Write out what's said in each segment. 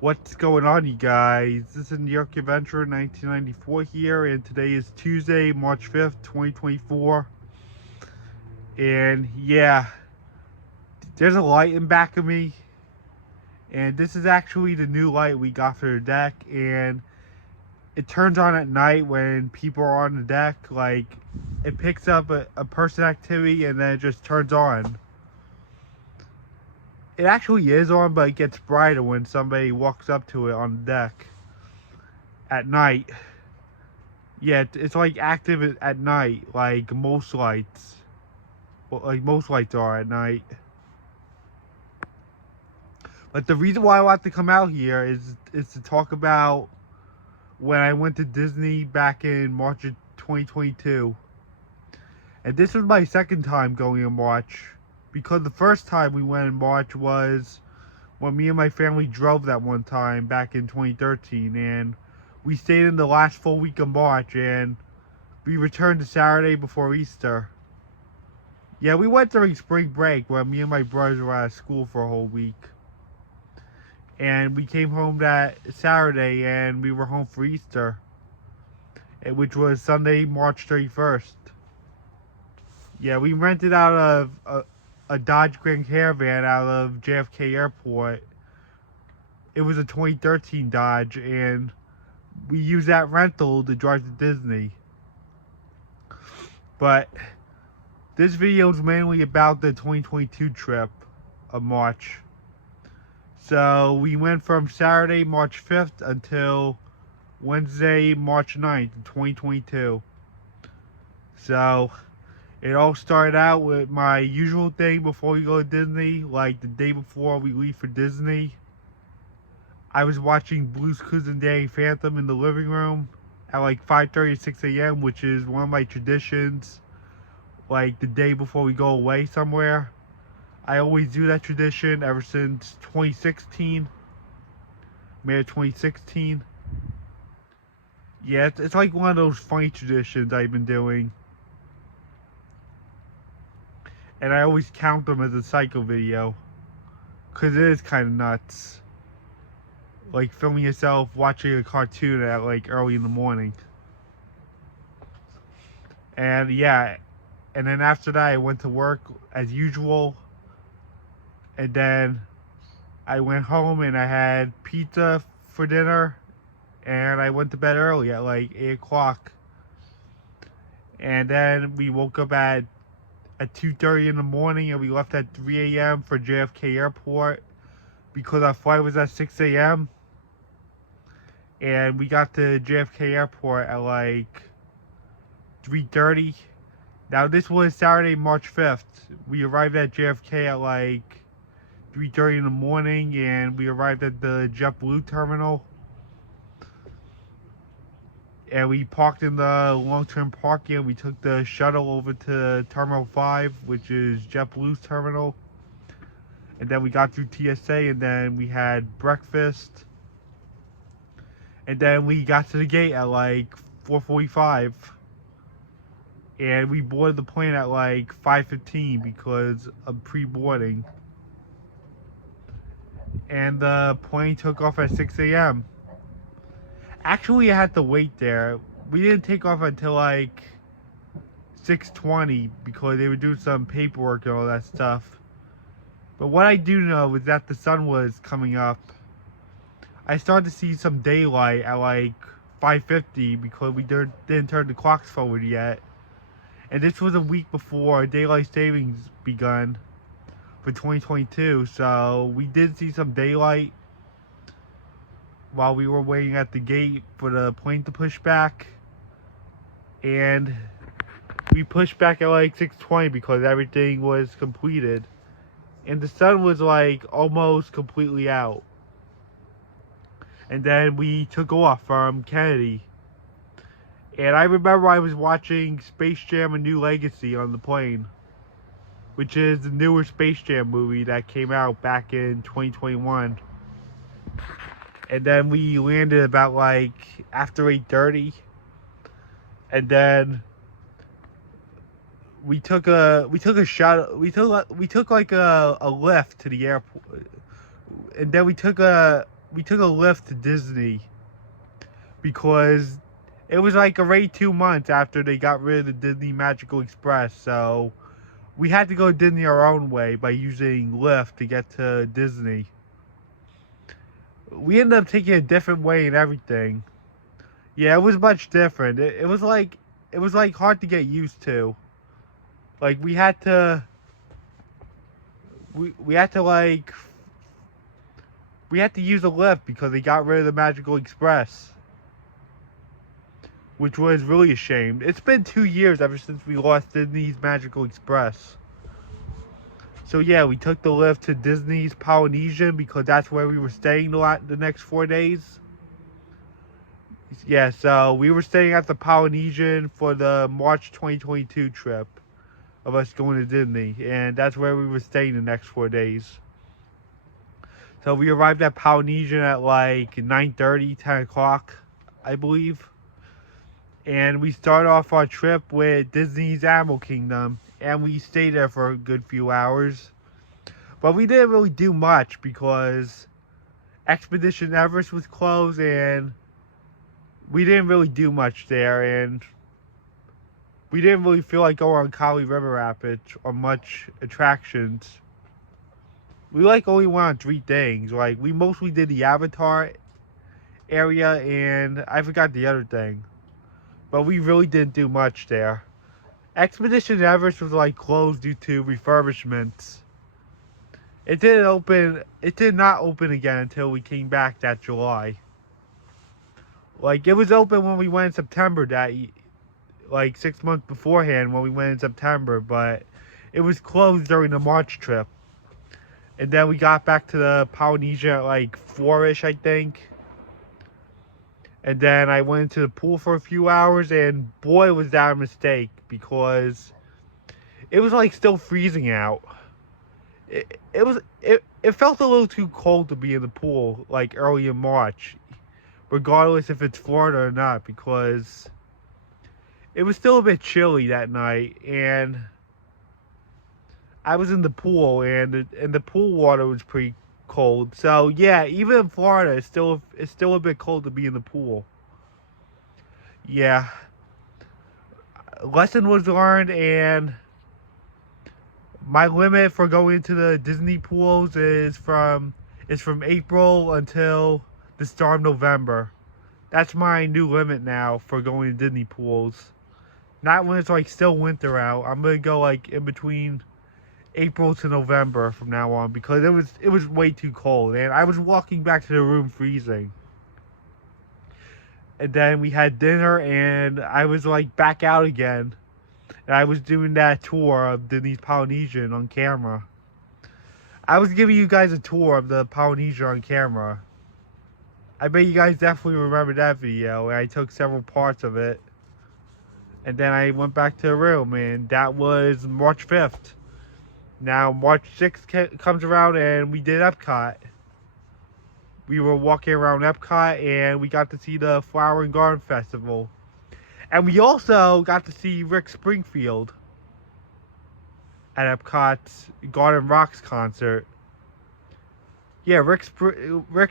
What's going on, you guys? This is New York Adventure 1994 here, and today is Tuesday, March 5th, 2024. And yeah, there's a light in back of me, and this is actually the new light we got for the deck, and it turns on at night when people are on the deck. Like, it picks up a person activity and then it just turns on. It actually is on, but it gets brighter when somebody walks up to it on the deck at night. Yeah, it's like active at night, like most lights. Well, like most lights are at night. But the reason why I want to come out here is to talk about when I went to Disney back in March of 2022. And this was my second time going in March, because the first time we went in March was when me and my family drove that one time back in 2013, and we stayed in the last full week of March, and we returned to Saturday before Easter. Yeah, we went during spring break when me and my brothers were out of school for a whole week. And we came home that Saturday and we were home for Easter, which was Sunday, March 31st. Yeah, we rented out of a Dodge Grand Caravan out of JFK Airport. It was a 2013 Dodge, and we used that rental to drive to Disney. But this video is mainly about the 2022 trip of March. So we went from Saturday, March 5th until Wednesday, March 9th, 2022. So it all started out with my usual thing before we go to Disney. Like the day before we leave for Disney, I was watching Blue's Clues and Danny Phantom in the living room at like 5:30 to 6 a.m., which is one of my traditions. Like the day before we go away somewhere. I always do that tradition ever since 2016. May of 2016. Yeah, it's like one of those funny traditions I've been doing. And I always count them as a cycle video, because it is kind of nuts. Like filming yourself watching a cartoon at like early in the morning. And yeah, and then after that I went to work as usual. And then I went home and I had pizza for dinner, and I went to bed early at like 8 o'clock. And then we woke up at 2:30 in the morning, and we left at 3 a.m. for JFK Airport because our flight was at 6 a.m. And we got to JFK Airport at like 3:30. Now this was Saturday, March 5th. We arrived at JFK at like 3:30 in the morning, and we arrived at the JetBlue terminal. And we parked in the long-term parking. We took the shuttle over to Terminal 5, which is JetBlue's terminal. And then we got through TSA, and then we had breakfast. And then we got to the gate at like 4:45. And we boarded the plane at like 5:15 because of pre-boarding. And the plane took off at 6 a.m. Actually, I had to wait there. We didn't take off until like 6:20 because they were doing some paperwork and all that stuff. But what I do know is that the sun was coming up. I started to see some daylight at like 5:50 because we didn't turn the clocks forward yet. And this was a week before daylight savings begun for 2022, so we did see some daylight while we were waiting at the gate for the plane to push back. And we pushed back at like 6:20 because everything was completed. And the sun was like almost completely out. And then we took off from Kennedy. And I remember I was watching Space Jam: A New Legacy on the plane, which is the newer Space Jam movie that came out back in 2021. And then we landed about like after 8:30. And then we took a shuttle. We took like a lift to the airport. And then we took took a lift to Disney because it was like already 2 months after they got rid of the Disney Magical Express, so we had to go to Disney our own way by using Lyft to get to Disney. We ended up taking a different way and everything. Yeah, it was much different. It was like hard to get used to. Like we had to use a lift because they got rid of the Magical Express, which was really a shame. It's been 2 years ever since we lost Disney's Magical Express. So yeah, we took the lift to Disney's Polynesian because that's where we were staying the next 4 days. Yeah, so we were staying at the Polynesian for the March 2022 trip of us going to Disney, and that's where we were staying the next 4 days. So we arrived at Polynesian at like 9:30, 10 o'clock, I believe. And we started off our trip with Disney's Animal Kingdom, and we stayed there for a good few hours. But we didn't really do much because Expedition Everest was closed, and we didn't really do much there, and we didn't really feel like going on Kali River Rapids or much attractions. We only went on 3 things. Like, we mostly did the Avatar area, and I forgot the other thing. But we really didn't do much there. Expedition Everest was like closed due to refurbishments. It did not open again until we came back that July. Like, it was open when we went in September, like 6 months beforehand when we went in September, but it was closed during the March trip. And then we got back to the Polynesia at like 4-ish, I think. And then I went into the pool for a few hours, and boy, was that a mistake, because it was like still freezing out. It felt a little too cold to be in the pool like early in March, regardless if it's Florida or not, because it was still a bit chilly that night, and I was in the pool, and the pool water was pretty cold. So yeah, even in Florida, it's still a bit cold to be in the pool. Yeah, lesson was learned, and my limit for going to the Disney pools is from April until the start of November. That's my new limit now for going to Disney pools. Not when it's like still winter out. I'm gonna go like in between April to November from now on, because it was way too cold, and I was walking back to the room freezing. And then we had dinner, and I was like back out again, and I was doing that tour of Disney's Polynesian on camera. I was giving you guys a tour of the Polynesian on camera. I bet you guys definitely remember that video, and I took several parts of it. And then I went back to the room, and that was March 5th. Now, March 6th comes around, and we did Epcot. We were walking around Epcot, and we got to see the Flower and Garden Festival. And we also got to see Rick Springfield at Epcot's Garden Rocks concert. Yeah, Rick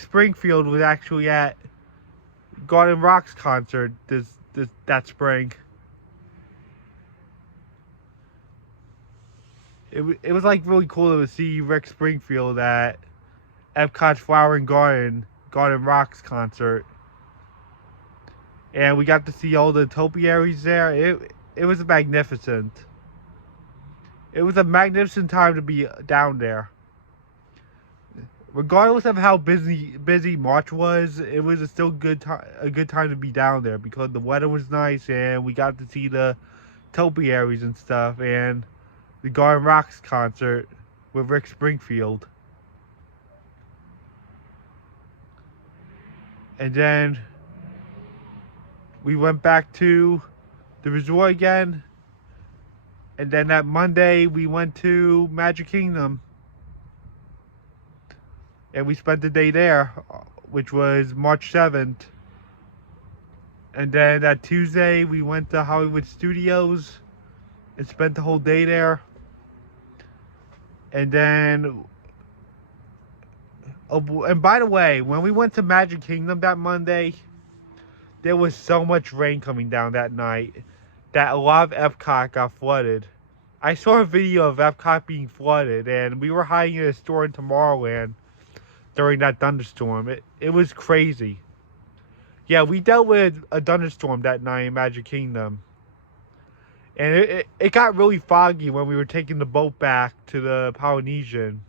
Springfield was actually at Garden Rocks concert that spring. It was like really cool to see Rick Springfield at Epcot's Flower and Garden Rocks concert, and we got to see all the topiaries there. It was magnificent. It was a magnificent time to be down there. Regardless of how busy March was, it was still a good time to be down there, because the weather was nice, and we got to see the topiaries and stuff, and the Garden Rocks concert with Rick Springfield. And then we went back to the resort again. And then that Monday we went to Magic Kingdom. And we spent the day there, which was March 7th. And then that Tuesday we went to Hollywood Studios and spent the whole day there. And then Oh, and by the way, when we went to Magic Kingdom that Monday, there was so much rain coming down that night that a lot of Epcot got flooded. I saw a video of Epcot being flooded, and we were hiding in a store in Tomorrowland during that thunderstorm. It was crazy. Yeah, we dealt with a thunderstorm that night in Magic Kingdom. And it got really foggy when we were taking the boat back to the Polynesian.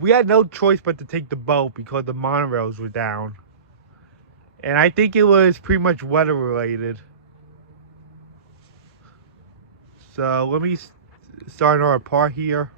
We had no choice but to take the boat because the monorails were down. And I think it was pretty much weather related. So let me start our part here.